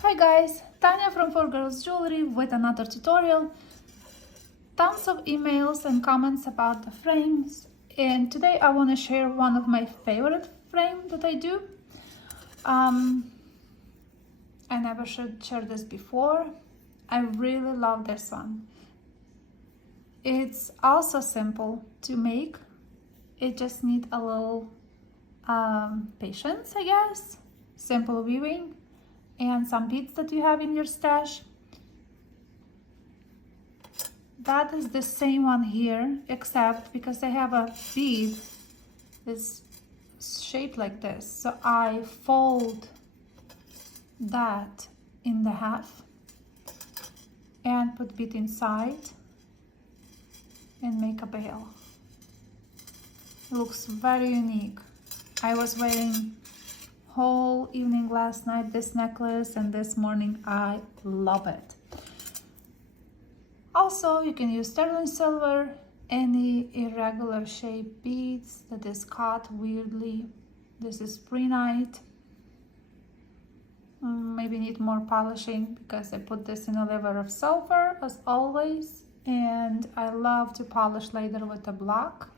Hi guys, Tanya from 4Girls Jewelry with another tutorial. Tons of emails and comments about the frames, and today I want to share one of my favorite frame that I do. I never shared this before. I really love this one. It's also simple to make. It just needs a little patience, I guess. Simple weaving and some beads that you have in your stash. That is the same one here, except because I have a bead that's shaped like this, so I fold that in the half and put bead inside and make a bail. It looks very unique. I was wearing whole evening last night this necklace, and this morning I love it. Also, you can use sterling silver, any irregular shape beads that is cut weirdly. This is prehnite. Maybe need more polishing because I put this in a liver of sulfur as always, and I love to polish later with a block.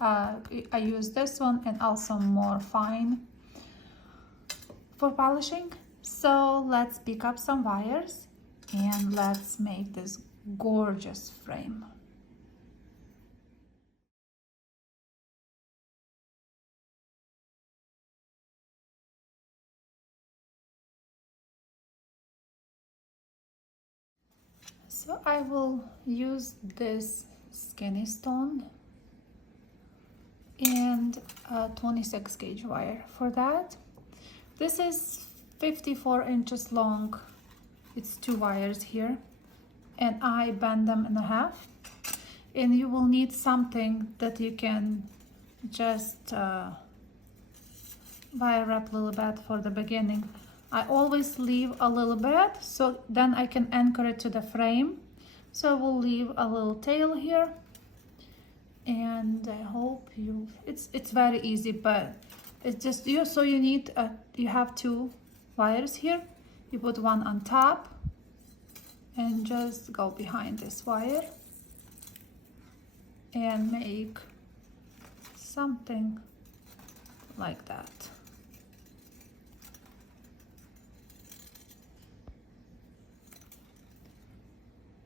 I use this one and also more fine for polishing. So let's pick up some wires and let's make this gorgeous frame. So I will use this skinny stone and a 26 gauge wire for that. This is 54 inches long. It's 2 wires here, and I bend them in half. And you will need something that you can just wire wrap a little bit for the beginning. I always leave a little bit so then I can anchor it to the frame. So we'll leave a little tail here, and I hope it's very easy, but it's just you. So you need you have 2 wires here. You put one on top and just go behind this wire and make something like that.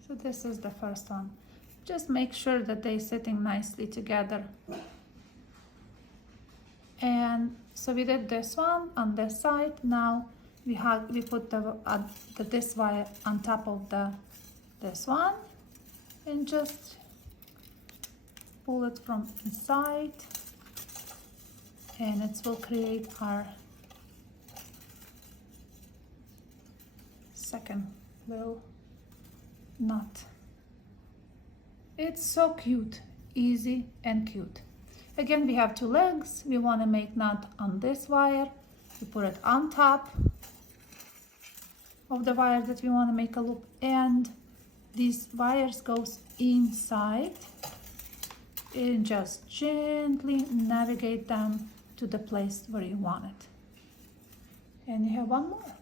So this is the first one. Just make sure that they're sitting nicely together. And so we did this one on this side. Now we put this wire on top of this one and just pull it from inside, and it will create our second little knot. It's so cute, easy and cute. Again, we have 2 legs. We want to make knot on this wire. We put it on top of the wire that we want to make a loop, and these wires goes inside, and just gently navigate them to the place where you want it. And you have one more,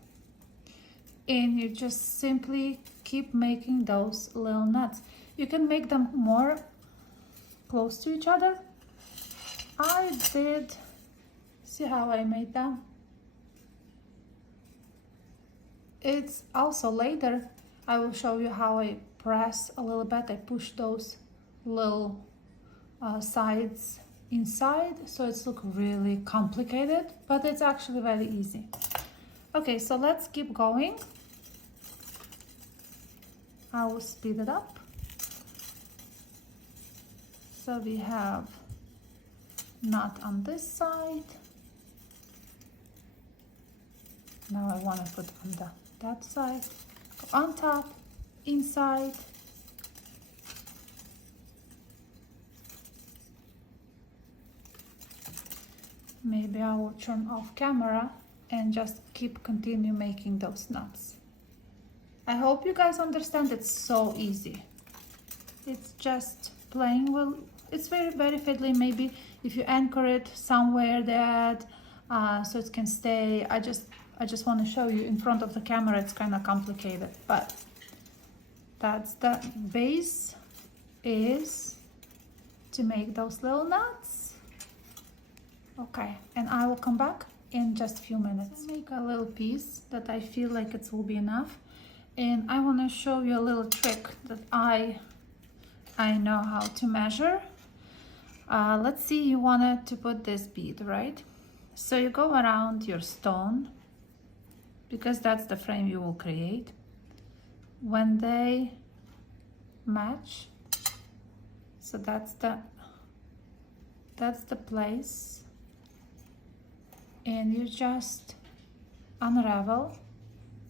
and you just simply keep making those little knots. You can make them more close to each other. I did, see how I made them? It's also later I will show you how I press a little bit. I push those little sides inside, so it's look really complicated, but it's actually very easy. Okay, so let's keep going. I will speed it up. So we have knot on this side. Now I want to put on that side, go on top, inside, maybe I will turn off camera and just continue making those knots. I hope you guys understand. It's so easy. It's just playing well. It's very fiddly. Maybe if you anchor it somewhere that so it can stay. I just want to show you in front of the camera, it's kind of complicated, but that's the base is to make those little knots. Okay, and I will come back in just a few minutes. So make a little piece that I feel like it will be enough, and I want to show you a little trick that I know how to measure. Let's see, you wanted to put this bead, right? So you go around your stone, because that's the frame you will create. When they match, so that's the place, and you just unravel,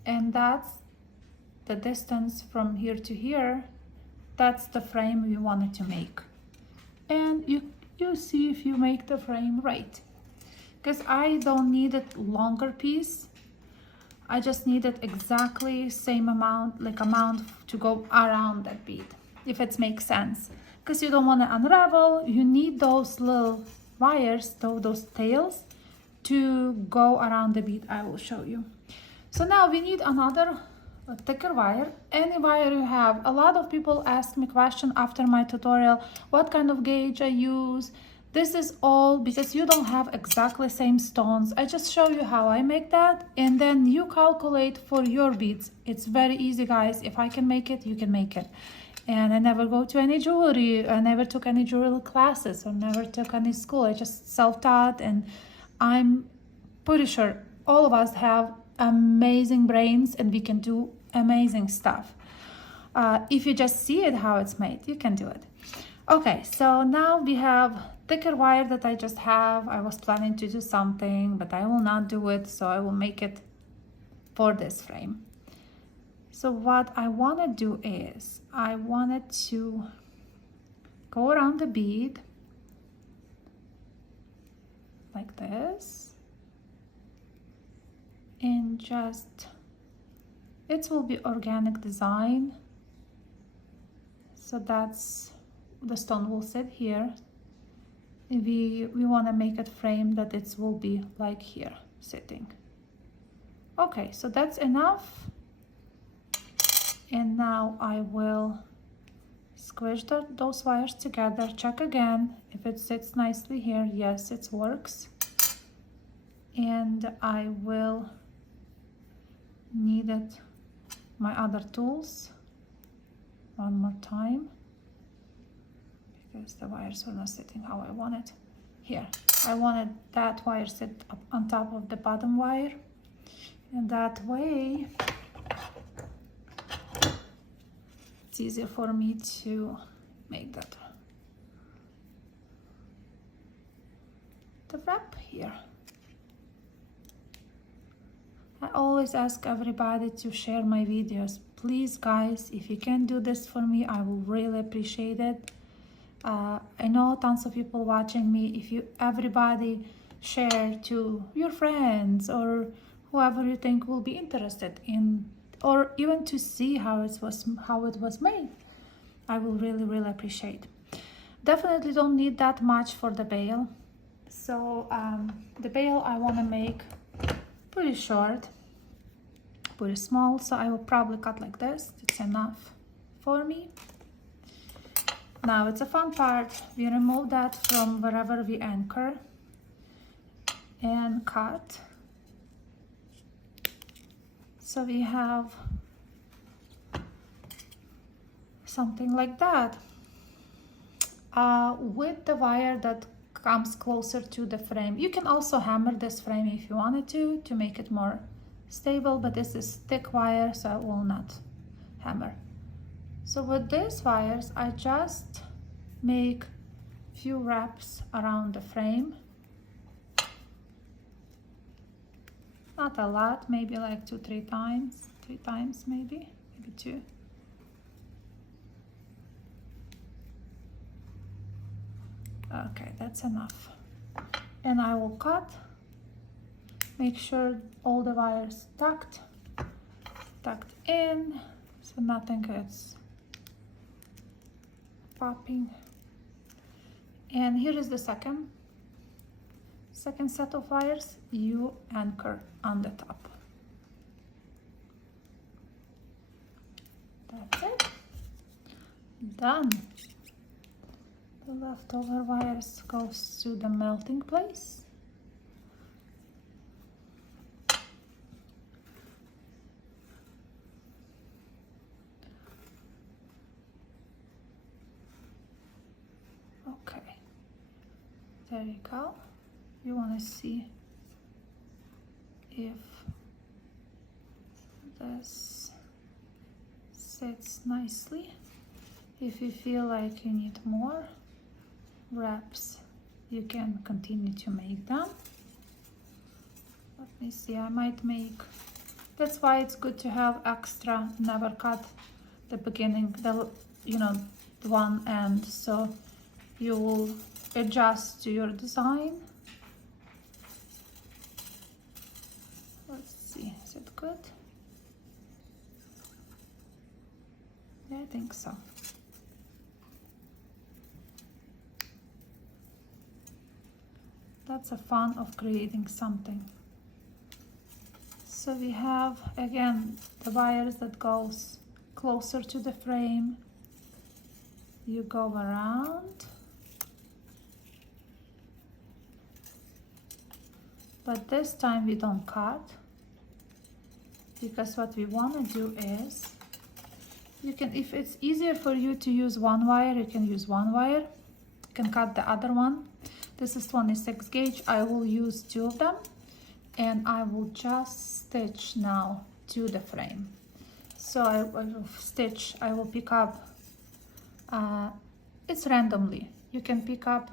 and that's the distance from here to here. That's the frame we wanted to make, and you see if you make the frame right, because I don't need a longer piece. I just needed exactly same amount to go around that bead, if it makes sense. Because you don't want to unravel, you need those little wires, those tails, to go around the bead. I will show you. So now we need another thicker wire, any wire you have. A lot of people ask me question after my tutorial, what kind of gauge I use. This is all because you don't have exactly same stones. I just show you how I make that, and then you calculate for your beads. It's very easy, guys. If I can make it, you can make it. And I never go to any jewelry. I never took any jewelry classes or never took any school. I just self-taught, and I'm pretty sure all of us have amazing brains and we can do amazing stuff. If you just see it how it's made, you can do it. Okay, so now we have thicker wire that I just have. I was planning to do something, but I will not do it, so I will make it for this frame. So what I want to do is I wanted to go around the bead like this, and just, it will be organic design. So that's, the stone will sit here. We want to make it frame that it will be like here sitting. Okay, so that's enough. And now I will squish those wires together, check again if it sits nicely here. Yes, it works. And I will need my other tools one more time, because the wires were not sitting how I wanted. Here, I wanted that wire sit up on top of the bottom wire, and that way it's easier for me to make that the wrap here. I always ask everybody to share my videos. Please, guys, if you can do this for me, I will really appreciate it. I know tons of people watching me. If everybody share to your friends or whoever you think will be interested in, or even to see how it was made, I will really appreciate. Definitely don't need that much for the bail. So the bail I want to make pretty short, pretty small, so I will probably cut like this. It's enough for me. Now it's a fun part. We remove that from wherever we anchor and cut. So we have something like that, with the wire that comes closer to the frame. You can also hammer this frame if you wanted to make it more stable, but this is thick wire, so I will not hammer. So with these wires, I just make few wraps around the frame. Not a lot, maybe like 2-3 times, 3 times maybe 2. Okay, that's enough. And I will cut, make sure all the wires tucked in, so nothing is popping. And here is the second set of wires. You anchor on the top. That's it. Done. The leftover wires goes to the melting place. Okay, there you go. You want to see if this sits nicely. If you feel like you need more wraps, you can continue to make them. Let me see, I might make, that's why it's good to have extra, never cut the beginning, the one end, so you will adjust to your design. Let's see, is it good? Yeah, I think so. That's the fun of creating something. So we have again the wires that goes closer to the frame. You go around, but this time we don't cut, because what we want to do is, you can, if it's easier for you to use one wire, you can use one wire. You can cut the other one. This is 26 gauge. I will use 2 of them, and I will just stitch now to the frame. So I will stitch, I will pick up, it's randomly. You can pick up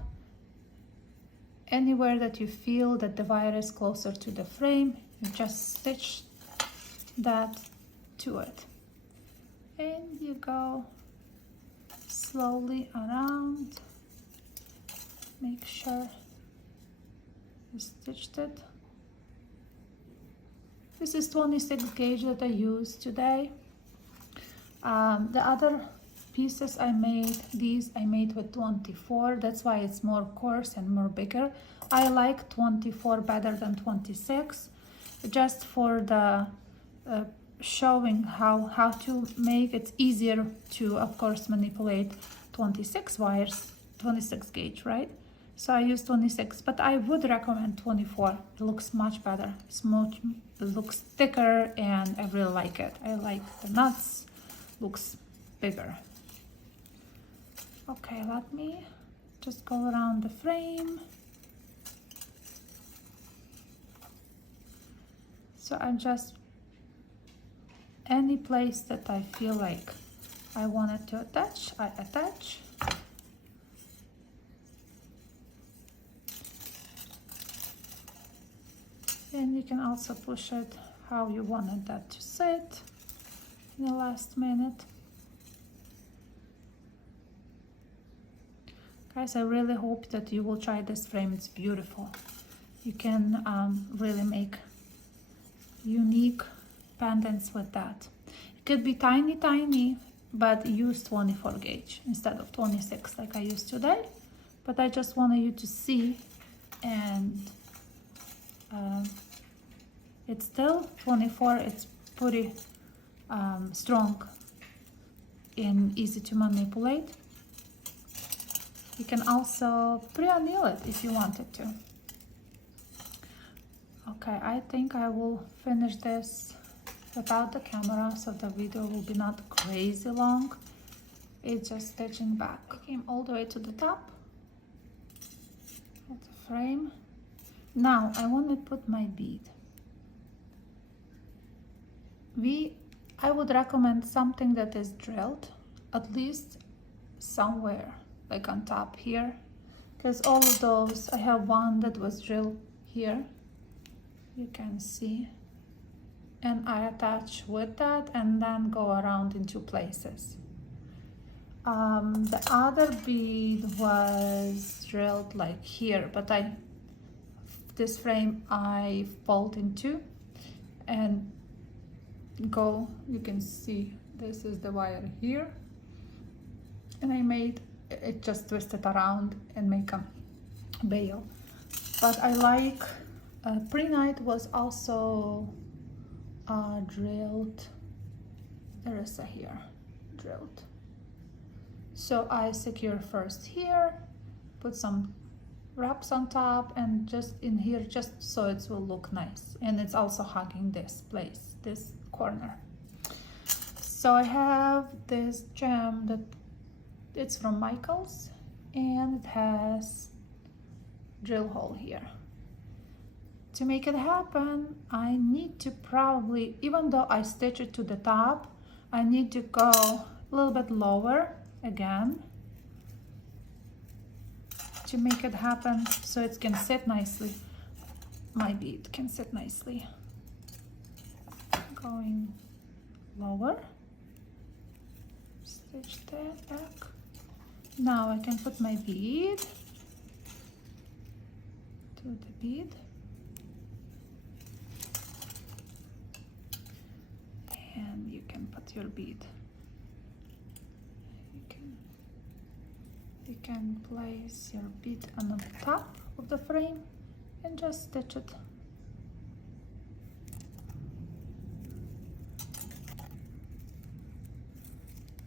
anywhere that you feel that the wire is closer to the frame. You just stitch that to it. And you go slowly around. Make sure you stitched it. This is 26 gauge that I used today. The other pieces I made, these I made with 24. That's why it's more coarse and more bigger. I like 24 better than 26, just for the showing how to make it easier to, of course, manipulate 26 wires, 26 gauge, right? So I use 26, but I would recommend 24. It looks much better. It looks thicker, and I really like it. I like the nuts, looks bigger. Okay, let me just go around the frame. So I just, any place that I feel like I wanted to attach, I attach. And you can also push it how you wanted that to sit in the last minute. Guys, I really hope that you will try this frame. It's beautiful. You can really make unique pendants with that. It could be tiny, but use 24 gauge instead of 26 like I used today. But I just wanted you to see, and it's still 24. It's pretty strong and easy to manipulate. You can also pre-anneal it if you wanted to. Okay, I think I will finish this without the camera, so the video will be not crazy long. It's just stitching back. I came all the way to the top of the frame. Now I want to put my bead. I would recommend something that is drilled, at least somewhere, like on top here, because all of those, I have one that was drilled here, you can see, and I attach with that and then go around in 2 places. The other bead was drilled like here, but this frame I fold in 2 and go, you can see this is the wire here, and I made it, just twist it around and make a bail. But I like pre-night was also drilled. There is a here, drilled. So I secure first here, put some wraps on top, and just in here, just so it will look nice. And it's also hugging this place, this corner. So I have this gem that it's from Michael's, and it has drill hole here. To make it happen, I need to probably, even though I stitch it to the top, I need to go a little bit lower again to make it happen so it can sit nicely. My bead can sit nicely. Going lower, stitch that back. Now I can put my bead to the bead. And you can put your bead. You can place your bead on the top of the frame and just stitch it.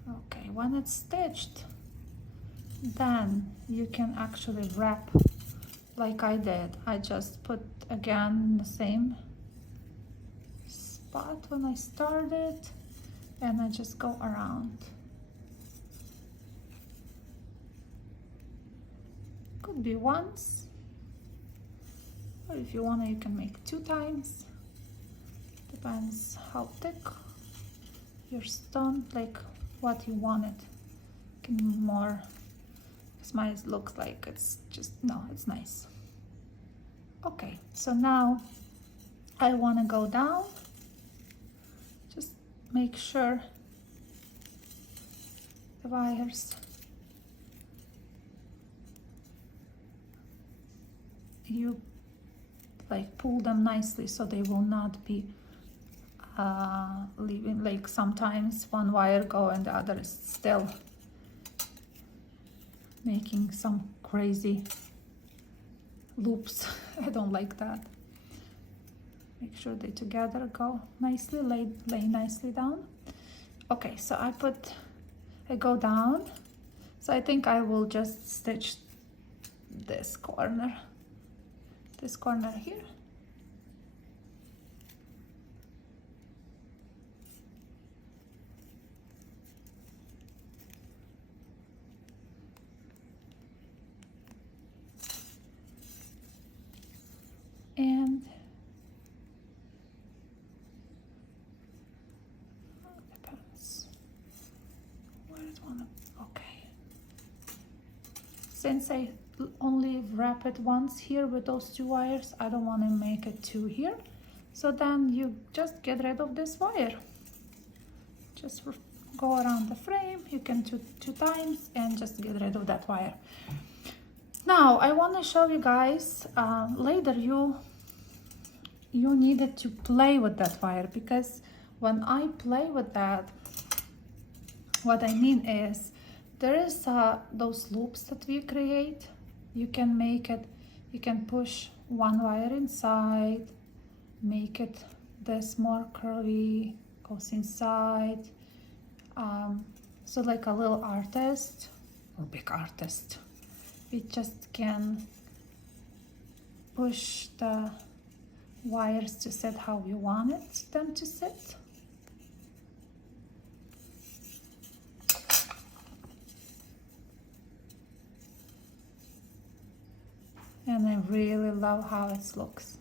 Okay, when it's stitched, then you can actually wrap like I did. I just put again the same spot when I started, and I just go around. Could be once, or if you want to, you can make 2 times. Depends how thick your stone, like what you want it. Can be more, because mine looks like it's just, no, it's nice. Okay, so now I want to go down. Just make sure the wires you like pull them nicely so they will not be leaving, like sometimes one wire go and the other is still making some crazy loops. I don't like that. Make sure they together go nicely, lay nicely down. Okay, so I go down. So I think I will just stitch this corner here. And depends where it wanna, okay. Since I only wrap it once here with those 2 wires, I don't want to make it 2 here. So then you just get rid of this wire. Just go around the frame, you can do 2 times and just get rid of that wire. Now I want to show you guys, later you needed to play with that wire, because when I play with that, what I mean is there is those loops that we create. You can make it, you can push one wire inside, make it this more curly, goes inside. So like a little artist or big artist, we just can push the wires to sit how we want them to sit. And I really love how it looks.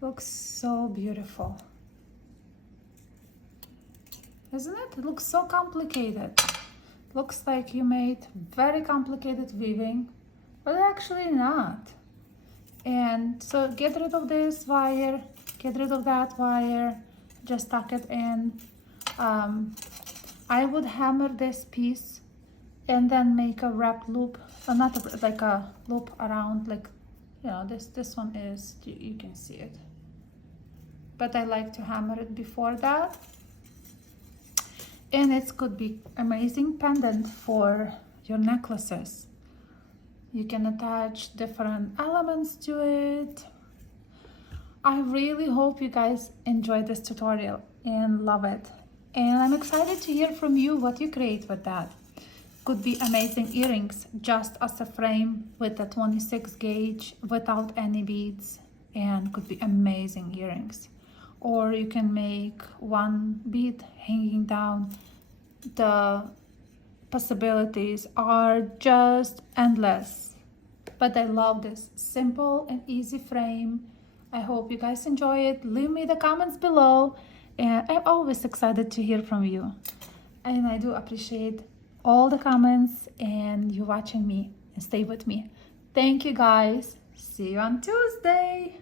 Looks so beautiful. Isn't it? It looks so complicated. Looks like you made very complicated weaving, but actually not. And so get rid of this wire, get rid of that wire, just tuck it in. I would hammer this piece and then make a wrap loop, not like a loop around, like, you know, this one is, you can see it. But I like to hammer it before that. And it could be amazing pendant for your necklaces. You can attach different elements to it. I really hope you guys enjoyed this tutorial and love it. And I'm excited to hear from you what you create with that. Could be amazing earrings just as a frame with a 26 gauge without any beads, and could be amazing earrings. Or you can make one bead hanging down. The possibilities are just endless. But I love this simple and easy frame. I hope you guys enjoy it. Leave me the comments below, and I'm always excited to hear from you. And I do appreciate all the comments and you watching me and stay with me. Thank you guys. See you on Tuesday.